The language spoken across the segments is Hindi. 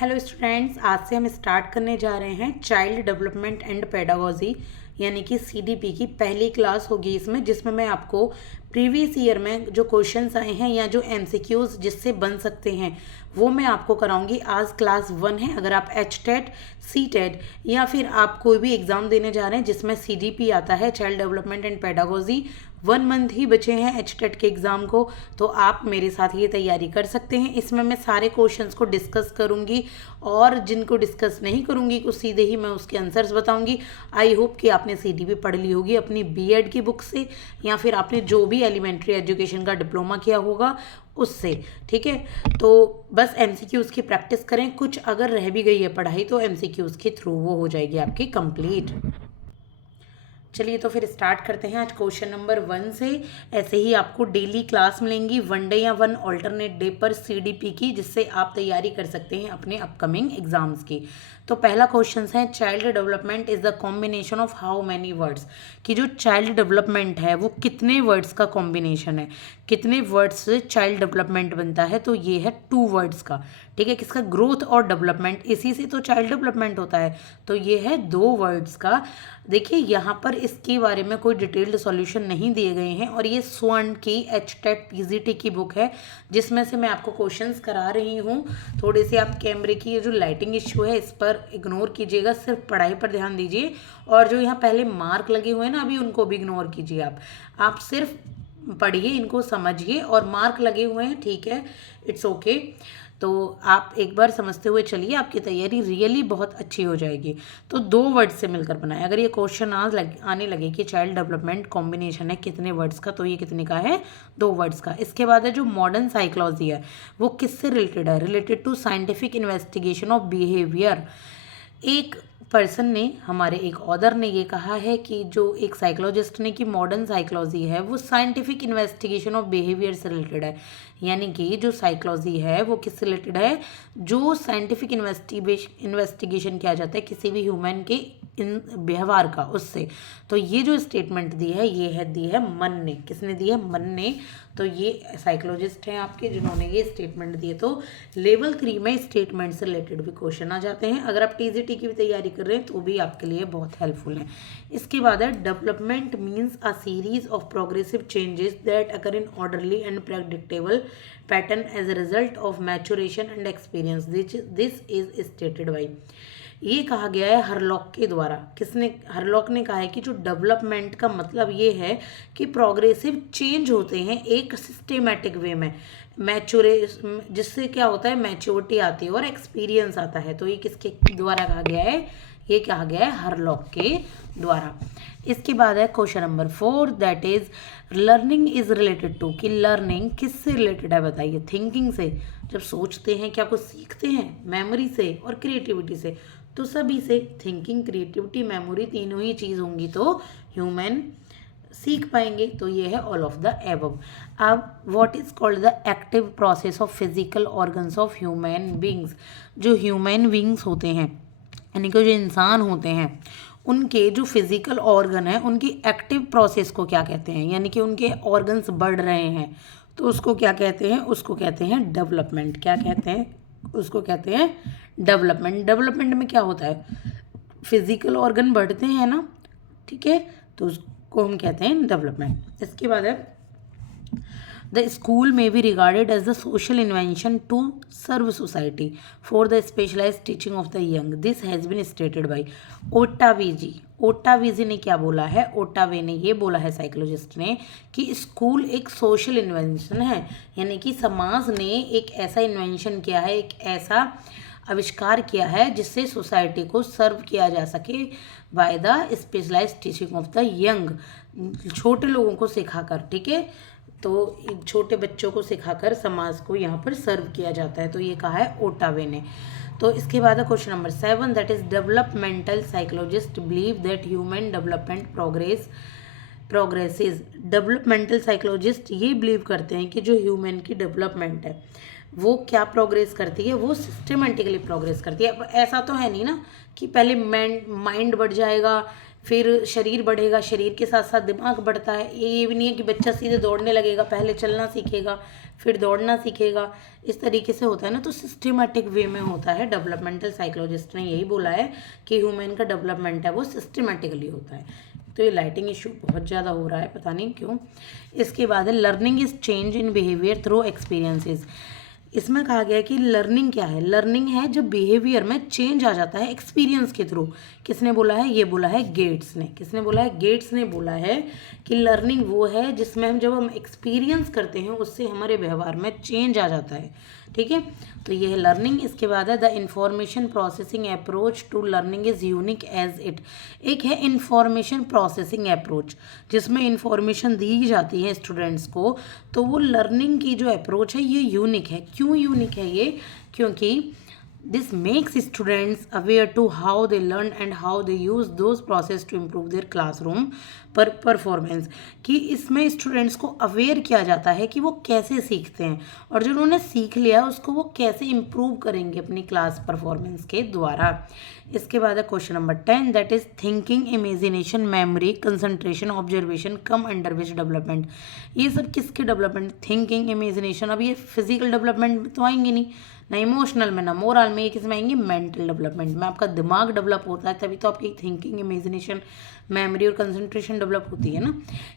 हेलो स्टूडेंट्स, आज से हम स्टार्ट करने जा रहे हैं चाइल्ड डेवलपमेंट एंड पेडागोजी यानी कि सीडीपी की पहली क्लास होगी जिसमें मैं आपको प्रीवियस ईयर में जो क्वेश्चंस आए हैं या जो एमसीक्यूज जिससे बन सकते हैं वो मैं आपको कराऊंगी। आज क्लास 1 है। अगर आप एचटेट, सीटेट या फिर आप कोई भी एग्ज़ाम देने जा रहे हैं जिसमें सीडीपी आता है, child development and pedagogy, 1 month ही बचे हैं एचटेट के एग्ज़ाम को, तो आप मेरे साथ ये तैयारी कर सकते हैं। इसमें मैं सारे क्वेश्चंस को डिस्कस करूंगी और जिनको डिस्कस नहीं करूंगी कुछ सीधे ही मैं उसके आंसर्स बताऊंगी। आई होप कि आपने सीडीपी पढ़ ली होगी अपनी बीएड की बुक से या फिर आपने जो भी एलिमेंट्री एजुकेशन का डिप्लोमा किया होगा उससे। ठीक है, तो बस एमसीक्यूज़ की प्रैक्टिस करें। कुछ अगर रह भी गई है पढ़ाई तो एमसीक्यूज़ के थ्रू वो हो जाएगी आपकी कंप्लीट। चलिए तो फिर स्टार्ट करते हैं आज क्वेश्चन नंबर 1 से। ऐसे ही आपको डेली क्लास मिलेंगी 1 डे या 1 ऑल्टरनेट डे पर सीडीपी की, जिससे आप तैयारी कर सकते हैं अपने अपकमिंग एग्जाम्स की। तो पहला क्वेश्चन है, child development is the combination of how many words, कि जो चाइल्ड डेवलपमेंट है वो कितने वर्ड्स का कॉम्बिनेशन है, कितने वर्ड्स से चाइल्ड डेवलपमेंट बनता है। तो ये है 2 वर्ड्स का। ठीक है, किसका? ग्रोथ और डेवलपमेंट, इसी से तो चाइल्ड डेवलपमेंट होता है। तो ये है 2 वर्ड्स का। देखिए यहाँ पर इसके बारे में कोई डिटेल्ड सॉल्यूशन नहीं दिए गए हैं और ये स्वर्ण की एचटेट पीजीटी की बुक है जिसमें से मैं आपको क्वेश्चंस करा रही हूँ। थोड़े से आप कैमरे की ये जो लाइटिंग इश्यू है इस पर इग्नोर कीजिएगा, सिर्फ पढ़ाई पर ध्यान दीजिए। और जो यहाँ पहले मार्क लगे हुए हैं ना, अभी उनको भी इग्नोर कीजिए। आप सिर्फ पढ़िए, इनको समझिए। और मार्क लगे हुए हैं, ठीक है, इट्स ओके। तो आप एक बार समझते हुए चलिए, आपकी तैयारी रियली बहुत अच्छी हो जाएगी। तो 2 वर्ड्स से मिलकर बनाए। अगर ये क्वेश्चन आने लगे कि चाइल्ड डेवलपमेंट कॉम्बिनेशन है कितने वर्ड्स का, तो ये कितने का है? 2 वर्ड्स का। इसके बाद है जो मॉडर्न साइकोलॉजी है वो किससे रिलेटेड है? Related to scientific investigation of behaviour. एक पर्सन ने, हमारे एक ऑथर ने ये कहा है कि जो एक साइकोलॉजिस्ट ने, कि मॉडर्न साइकोलॉजी है वो साइंटिफिक इन्वेस्टिगेशन ऑफ बिहेवियर से रिलेटेड है। यानी कि जो साइकोलॉजी है वो किससे रिलेटेड है? जो साइंटिफिक इन्वेस्टिगेशन किया जाता है किसी भी ह्यूमन के इन व्यवहार का, उससे। तो ये जो स्टेटमेंट दी है ये दी है मन ने। किसने दी है? मन ने। तो ये साइकोलॉजिस्ट हैं आपके जिन्होंने ये स्टेटमेंट दी है। तो लेवल 3 में स्टेटमेंट से रिलेटेड भी क्वेश्चन आ जाते हैं। अगर आप टीजीटी की भी तैयारी कर रहे हैं तो भी आपके लिए बहुत हेल्पफुल है। इसके बाद है, development means a series of progressive changes that occur in orderly and predictable pattern as a result of maturation and experience. This is stated by, ये कहा गया है हरलॉक के द्वारा। किसने? हरलॉक ने कहा है कि जो डेवलपमेंट का मतलब ये है कि प्रोग्रेसिव चेंज होते हैं एक सिस्टेमेटिक वे में, जिससे क्या होता है? मैच्योरिटी आती है और एक्सपीरियंस आता है। तो ये किसके द्वारा कहा गया है? ये कहा गया है हरलॉक के द्वारा। इसके बाद है question number 4, that is learning is related to, कि लर्निंग किससे रिलेटेड है? बताइए। थिंकिंग से। जब सोचते हैं क्या कुछ सीखते हैं? मेमोरी से और क्रिएटिविटी से। तो सभी से, थिंकिंग, क्रिएटिविटी, मेमोरी, तीनों ही चीज़ होंगी तो ह्यूमन सीख पाएंगे। तो ये है ऑल ऑफ द एबव। अब what is called the active process of physical organs of human beings. जो ह्यूमन बींग्स होते हैं यानी कि जो इंसान होते हैं उनके जो फिजिकल ऑर्गन है उनकी एक्टिव प्रोसेस को क्या कहते हैं? यानी कि उनके ऑर्गन्स बढ़ रहे हैं तो उसको क्या कहते हैं? उसको कहते हैं डेवलपमेंट। क्या कहते हैं? उसको कहते हैं डेवलपमेंट। डेवलपमेंट में क्या होता है? फिजिकल ऑर्गन बढ़ते हैं ना, ठीक है, तो उसको हम कहते हैं डेवलपमेंट। इसके बाद है, the school may be regarded as the social invention to serve society for the specialise teaching of the young. This has been stated by ओटावीजी। ओटावीजी ने क्या बोला है? ओटावे ने ये बोला है, साइकोलॉजिस्ट ने, कि स्कूल एक सोशल इन्वेंशन है। यानी कि समाज ने एक ऐसा इन्वेंशन किया है, एक ऐसा आविष्कार किया है जिससे सोसाइटी को सर्व किया जा सके by the specialise teaching of the young. छोटे लोगों को सिखाकर, ठीक है, तो छोटे बच्चों को सिखाकर समाज को यहाँ पर सर्व किया जाता है। तो ये कहा है ओटावे ने। तो इसके बाद है question number 7, that is developmental psychologist believe that human development progresses. Developmental psychologist ये बिलीव करते हैं कि जो ह्यूमन की डेवलपमेंट है वो क्या प्रोग्रेस करती है? वो सिस्टमेटिकली प्रोग्रेस करती है। ऐसा तो है नहीं ना कि पहले माइंड बढ़ जाएगा फिर शरीर बढ़ेगा, शरीर के साथ साथ दिमाग बढ़ता है। ये भी नहीं है कि बच्चा सीधे दौड़ने लगेगा, पहले चलना सीखेगा फिर दौड़ना सीखेगा, इस तरीके से होता है ना। तो सिस्टमेटिक वे में होता है। डेवलपमेंटल साइकोलॉजिस्ट ने यही बोला है कि ह्यूमन का डेवलपमेंट है वो सिस्टमेटिकली होता है। तो ये लाइटिंग इशू बहुत ज़्यादा हो रहा है, पता नहीं क्यों। इसके बाद है learning is change in behaviour through experiences. इसमें कहा गया है कि लर्निंग क्या है, लर्निंग है जब बिहेवियर में चेंज आ जाता है एक्सपीरियंस के थ्रू। किसने बोला है, ये बोला है गेट्स ने। किसने बोला है, गेट्स ने बोला है कि लर्निंग वो है जिसमें हम जब हम एक्सपीरियंस करते हैं उससे हमारे व्यवहार में चेंज आ जाता है। ठीक है, तो ये है लर्निंग। इसके बाद है the information processing approach to learning is unique as it. एक है इंफॉर्मेशन प्रोसेसिंग अप्रोच जिसमें इंफॉर्मेशन दी जाती है स्टूडेंट्स को, तो वो लर्निंग की जो अप्रोच है ये यूनिक है। क्यों यूनिक है ये, क्योंकि this makes students aware to how they learn and how they use those process to improve their classroom पर परफॉर्मेंस। कि इसमें स्टूडेंट्स को अवेयर किया जाता है कि वो कैसे सीखते हैं और जो उन्होंने सीख लिया उसको वो कैसे इम्प्रूव करेंगे अपनी क्लास परफॉर्मेंस के द्वारा। इसके बाद है question number 10 that is thinking, imagination, memory, concentration, observation come under which development. ये सब किसके डेवलपमेंट, थिंकिंग, इमेजिनेशन। अब ये फिजिकल डेवलपमेंट में तो आएंगे नहीं, ना इमोशनल में ना मोरल में, ये किस में आएंगे, मेंटल डेवलपमेंट में। आपका दिमाग डेवलप होता है तभी तो आपकी थिंकिंग, इमेजिनेशन, मेमोरी और कंसंट्रेशन डेवलप होती है ना।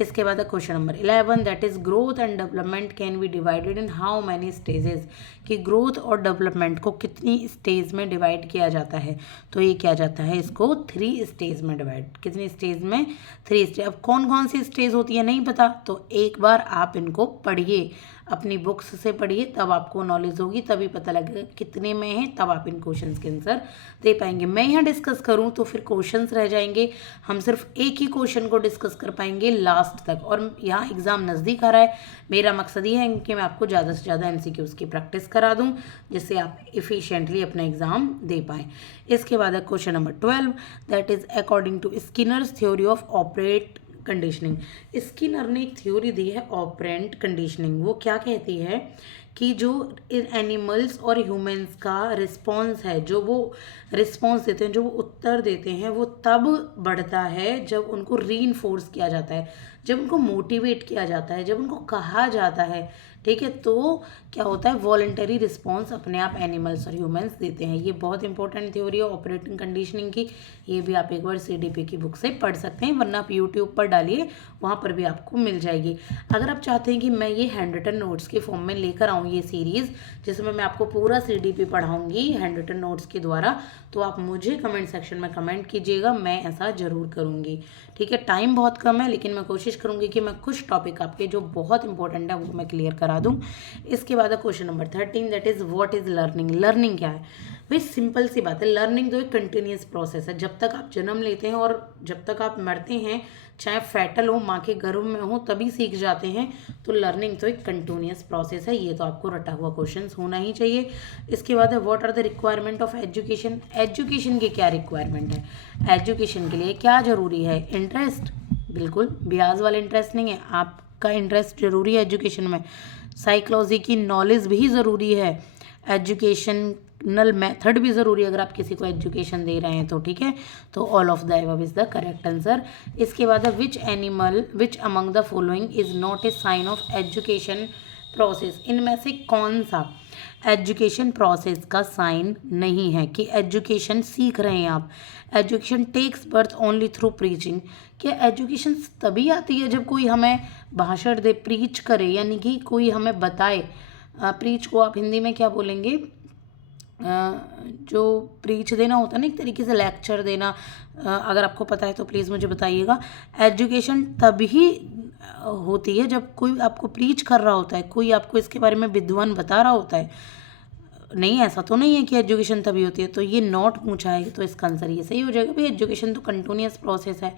इसके बाद है question number 11 that is growth and development can be divided in how many stages. कि ग्रोथ और डेवलपमेंट को कितनी स्टेज में डिवाइड किया जाता है, तो ये किया जाता है इसको 3 स्टेज में डिवाइड। कितनी स्टेज में, 3 स्टेज। अब कौन कौन सी स्टेज होती है नहीं पता, तो एक बार आप इनको पढ़िए, अपनी बुक्स से पढ़िए, तब आपको नॉलेज होगी, तभी पता लगेगा कितने में है, तब आप इन क्वेश्चंस के आंसर दे पाएंगे। मैं यहाँ डिस्कस करूँ तो फिर क्वेश्चंस रह जाएंगे, हम सिर्फ एक ही क्वेश्चन को डिस्कस कर पाएंगे लास्ट तक। और यहाँ एग्ज़ाम नज़दीक आ रहा है, मेरा मकसद ये है कि मैं आपको ज़्यादा से ज़्यादा MCQs की प्रैक्टिस करा दूँ जिससे आप इफ़िशिएंटली अपना एग्ज़ाम दे पाएँ। इसके बाद है question number 12 that is according to Skinner's theory of operate conditioning. Skinner ने एक थ्योरी दी है ऑपरेंट कंडीशनिंग। वो क्या कहती है कि जो एनिमल्स और ह्यूमंस का रिस्पॉन्स है, जो वो रिस्पॉन्स देते हैं, जो वो उत्तर देते हैं, वो तब बढ़ता है जब उनको रीइंफोर्स किया जाता है, जब उनको मोटिवेट किया जाता है, जब उनको कहा जाता है। ठीक है, तो क्या होता है, वॉलंटरी रिस्पॉन्स अपने आप एनिमल्स और ह्यूमंस देते हैं। ये बहुत इंपॉर्टेंट थ्योरी है ऑपरेटिंग कंडीशनिंग की। ये भी आप एक बार CDP की बुक से पढ़ सकते हैं, वरना आप यूट्यूब पर डालिए, वहाँ पर भी आपको मिल जाएगी। अगर आप चाहते हैं कि मैं ये हैंड रिटन नोट्स के फॉर्म में लेकर आऊँ ये सीरीज़, जिसमें मैं आपको पूरा CDP पढ़ाऊँगी हैंड रिटन नोट्स के द्वारा, तो आप मुझे कमेंट सेक्शन में कमेंट कीजिएगा, मैं ऐसा ज़रूर करूँगी। ठीक है, टाइम बहुत कम है, लेकिन मैं कोशिश करूँगी कि मैं कुछ टॉपिक आपके जो बहुत इंपॉर्टेंट है वो मैं क्लियर करा दूँ। इसके बाद question number 13 that is what is learning. Learning क्या है भाई, सिंपल सी बात है, लर्निंग तो एक कंटिन्यूस प्रोसेस है। जब तक आप जन्म लेते हैं और जब तक आप मरते हैं, चाहे फैटल हो, माँ के गर्भ में हो, तभी सीख जाते हैं। तो लर्निंग तो एक कंटिन्यूस प्रोसेस है, ये तो आपको रटा हुआ क्वेश्चन होना ही चाहिए। इसके बाद है what are the requirement of education. Education की क्या रिक्वायरमेंट है, एजुकेशन के लिए क्या ज़रूरी है, इंटरेस्ट। बिल्कुल ब्याज वाला इंटरेस्ट नहीं है, आपका इंटरेस्ट ज़रूरी है एजुकेशन में। साइकोलॉजी की नॉलेज भी ज़रूरी है, एजुकेशनल मेथड भी ज़रूरी है अगर आप किसी को एजुकेशन दे रहे हैं तो। ठीक है, तो all of the above is the correct answer. इसके बाद which among the following is not a sign of education process. इनमें से कौन सा एजुकेशन प्रोसेस का साइन नहीं है कि एजुकेशन सीख रहे हैं आप। Education takes birth only through preaching. क्या एजुकेशन तभी आती है जब कोई हमें भाषण दे, प्रीच करे, यानी कि कोई हमें बताए। प्रीच को आप हिंदी में क्या बोलेंगे, जो प्रीच देना होता है ना, एक तरीके से लेक्चर देना। अगर आपको पता है तो प्लीज़ मुझे बताइएगा। एजुकेशन तभी होती है जब कोई आपको प्रीच कर रहा होता है, कोई आपको इसके बारे में विद्वान बता रहा होता है। नहीं, ऐसा तो नहीं है कि एजुकेशन तभी होती है। तो ये नॉट पूछा है, तो इसका आंसर ये सही हो जाएगा भाई। एजुकेशन तो कंटिन्यूस प्रोसेस है,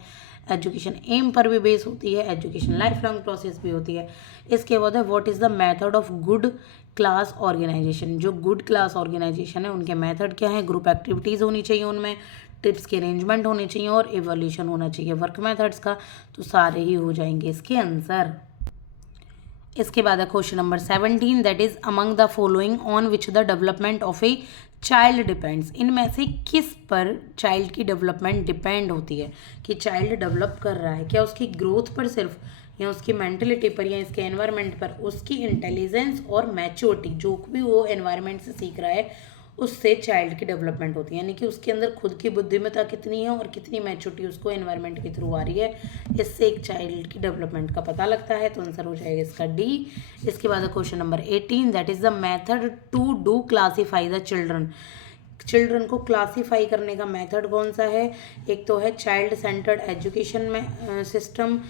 एजुकेशन एम पर भी बेस होती है, एजुकेशन लाइफ लॉन्ग प्रोसेस भी होती है। इसके बाद है what is the method of good class organisation. जो गुड क्लास ऑर्गेनाइजेशन है उनके मेथड क्या है, ग्रुप एक्टिविटीज़ होनी चाहिए, उनमें टिप्स के अरेंजमेंट होने चाहिए और एवोल्यूशन होना चाहिए वर्क मेथड्स का। तो सारे ही हो जाएंगे इसके आंसर। इसके बाद है question number 17 that is among the following on which the development of a child depends, इनमें से किस पर चाइल्ड की डेवलपमेंट डिपेंड होती है, कि चाइल्ड डेवलप कर रहा है, क्या उसकी ग्रोथ पर सिर्फ, या उसकी मेंटलिटी पर, या इसके एनवायरनमेंट पर, उसकी इंटेलिजेंस और मैच्योरिटी, जो भी वो एनवायरनमेंट से सीख रहा है उससे चाइल्ड की डेवलपमेंट होती है, यानी कि उसके अंदर खुद की बुद्धिमत्ता कितनी है और कितनी मैच्योरिटी उसको एनवायरनमेंट के थ्रू आ रही है, इससे एक चाइल्ड की डेवलपमेंट का पता लगता है। तो आंसर हो जाएगा इसका डी। इसके बाद question number 18, that is the method to do classify the children. Children को क्लासीफाई करने का मेथड कौन सा है? एक तो है चाइल्ड सेंटर्ड एजुकेशन में सिस्टम,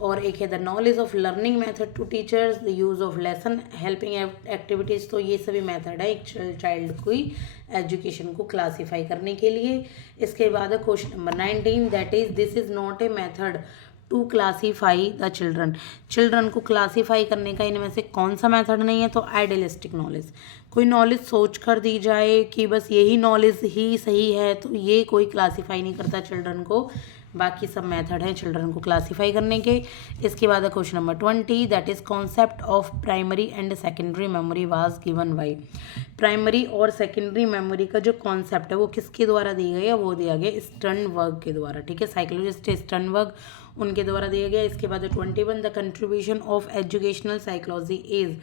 और एक है the knowledge of learning method to teachers, the use of lesson helping activities. तो ये सभी मेथड है एक चाइल्ड की एजुकेशन को क्लासीफाई करने के लिए। इसके बाद question number 19, that is this is not a method to classify the children. Children को क्लासीफाई करने का इनमें से कौन सा मेथड नहीं है? तो आइडियलिस्टिक नॉलेज, कोई नॉलेज सोच कर दी जाए कि बस यही नॉलेज ही सही है, तो ये कोई क्लासीफाई नहीं करता चिल्ड्रन को, बाकी सब मेथड हैं चिल्ड्रन को क्लासीफाई करने के। इसके बाद question number 20, that is concept of primary and secondary memory was given by. Primary और सेकेंडरी मेमोरी का जो कॉन्सेप्ट है वो किसके द्वारा दिया गया? वो दिया गया स्टर्नबर्ग के द्वारा, ठीक है, साइकोलॉजिस्ट स्टर्नबर्ग, उनके द्वारा दिया गया। इसके बाद 21, the contribution of educational psychology is.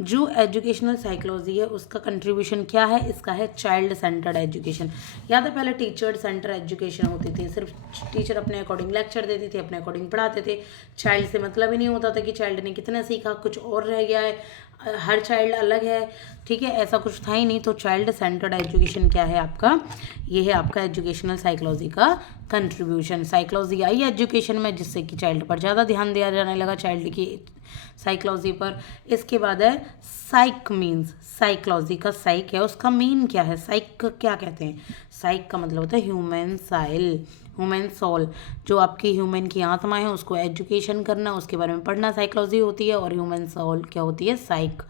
जो एजुकेशनल साइकोलॉजी है उसका कंट्रीब्यूशन क्या है? इसका है चाइल्ड सेंटर्ड एजुकेशन। याद है पहले टीचर सेंटर एजुकेशन होती थी, सिर्फ टीचर अपने अकॉर्डिंग लेक्चर देती थी, अपने अकॉर्डिंग पढ़ाते थे, चाइल्ड से मतलब ही नहीं होता था कि चाइल्ड ने कितना सीखा, कुछ और रह गया है, हर चाइल्ड अलग है, ठीक है, ऐसा कुछ था ही नहीं। तो चाइल्ड सेंटर्ड एजुकेशन क्या है आपका? ये है आपका एजुकेशनल साइकोलॉजी का कंट्रीब्यूशन। साइकोलॉजी आई एजुकेशन में जिससे कि चाइल्ड पर ज़्यादा ध्यान दिया जाने लगा, चाइल्ड की साइकोलॉजी पर। इसके बाद है साइक मीन्स, साइकोलॉजी का साइक है उसका मीन क्या है? साइक क्या कहते हैं? साइक का मतलब होता है ह्यूमन साइल, ह्यूमन सोल, जो आपकी ह्यूमन की आत्मा है उसको एजुकेशन करना, उसके बारे में पढ़ना साइकोलॉजी होती है, और ह्यूमन सोल क्या होती है? साइक,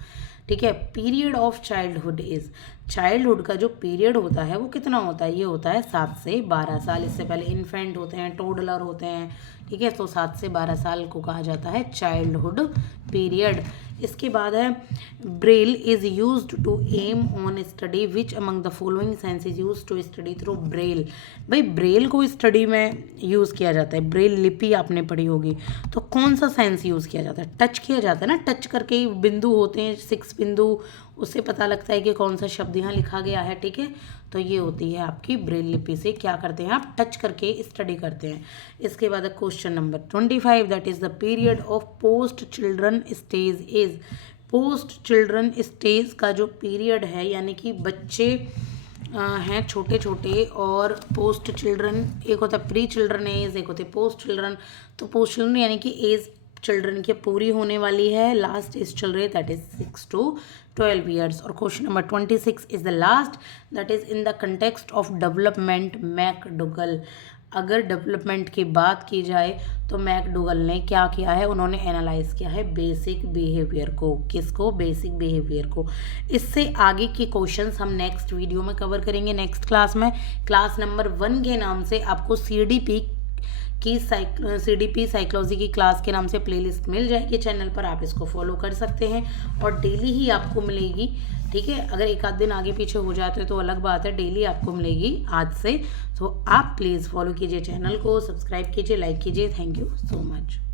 ठीक है। Period of childhood is, childhood का जो पीरियड होता है वो कितना होता है? ये होता है 7 से 12 साल। इससे पहले इन्फेंट होते हैं, टोडलर होते हैं, ठीक है, तो 7 से 12 साल को कहा जाता है चाइल्डहुड पीरियड। इसके बाद है Braille is used to aim on study which among the following sense is used to study through Braille. भाई ब्रेल को स्टडी में यूज़ किया जाता है, ब्रेल लिपि आपने पढ़ी होगी, तो कौन सा सेंस यूज़ किया जाता है? टच किया जाता है ना, टच करके बिंदु होते हैं 6 बिंदु, उससे पता लगता है कि कौन सा शब्द यहाँ लिखा गया है, ठीक है, तो ये होती है आपकी ब्रेल लिपि से क्या करते हैं आप? टच करके स्टडी करते हैं। इसके बाद question number 25, that is the period of post children stage is. Post children stage का जो पीरियड है, यानी कि बच्चे हैं छोटे छोटे, और पोस्ट चिल्ड्रन, एक होता है प्री चिल्ड्रन एज, एक होते हैं पोस्ट चिल्ड्रन। तो पोस्ट चिल्ड्रन यानी कि एज चिल्ड्रन की पूरी होने वाली है, लास्ट एज चल रही है, दैट इज 6 to 12 ईयर्स। और question number 26 is the last, that is in the context of development McDougall. अगर डेवलपमेंट की बात की जाए तो मैकडुगल ने क्या किया है? उन्होंने एनालाइज किया है बेसिक बिहेवियर को। किसको? बेसिक बिहेवियर को। इससे आगे के क्वेश्चंस हम नेक्स्ट वीडियो में कवर करेंगे, नेक्स्ट क्लास में। क्लास नंबर 1 के नाम से आपको सीडीपी साइकोलॉजी की क्लास के नाम से प्लेलिस्ट मिल जाएगी चैनल पर, आप इसको फॉलो कर सकते हैं, और डेली ही आपको मिलेगी, ठीक है। अगर एक आध दिन आगे पीछे हो जाते तो अलग बात है, डेली आपको मिलेगी आज से। तो आप प्लीज़ फॉलो कीजिए चैनल को, सब्सक्राइब कीजिए, लाइक कीजिए। Thank you so much.